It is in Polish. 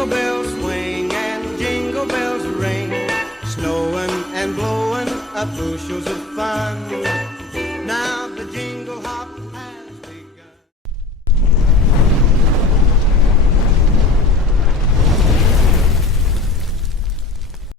Jingle bells swing and jingle bells ring, snowing and blowing up bushels of fun. Now the jingle